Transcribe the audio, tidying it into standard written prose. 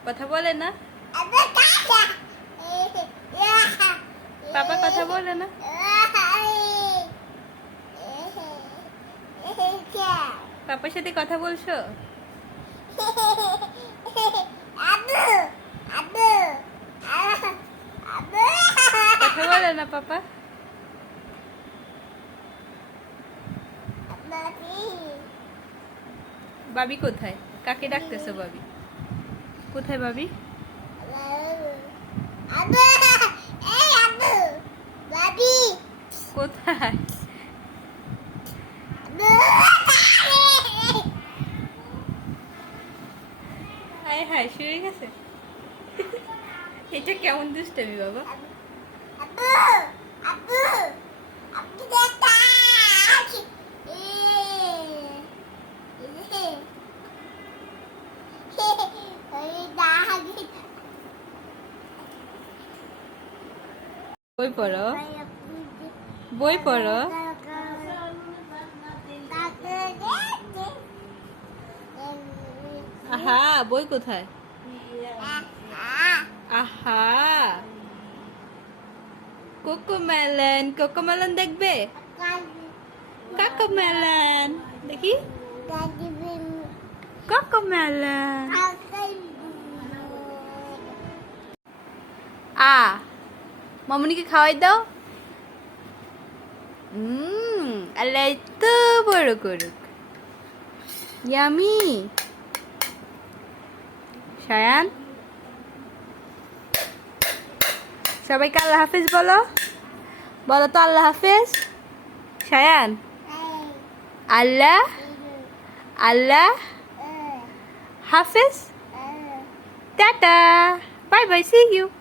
কথা বলে না? পাপা কথা বলে না? পাপার সাথে কথা বলছো? কথা বলে না পাপা? বাবি কোথায়? কাকে ডাকতেছো বাবি? কোথায় বাবি? কোথায়? হায় হায়, শুয়ে গেছে। এটা কেমন দুষ্টামি বাবা? বই পড়ো, বই পড়ো। আহা, বই কোথায়? আহা, কোকোমেলন, কোকোমেলন দেখবে? কোকোমেলন দেখি, কোকোমেলন। মামুনিকে খাওয়াই দাও। আল্লাহ তো বড় করুক। ইয়ামি। শায়ান, সবাইকে আল্লাহ হাফেজ বলো। বলো তো আল্লাহ হাফেজ। শায়ান, আল্লাহ আল্লাহ হাফেজ। Tata, bye bye, C you.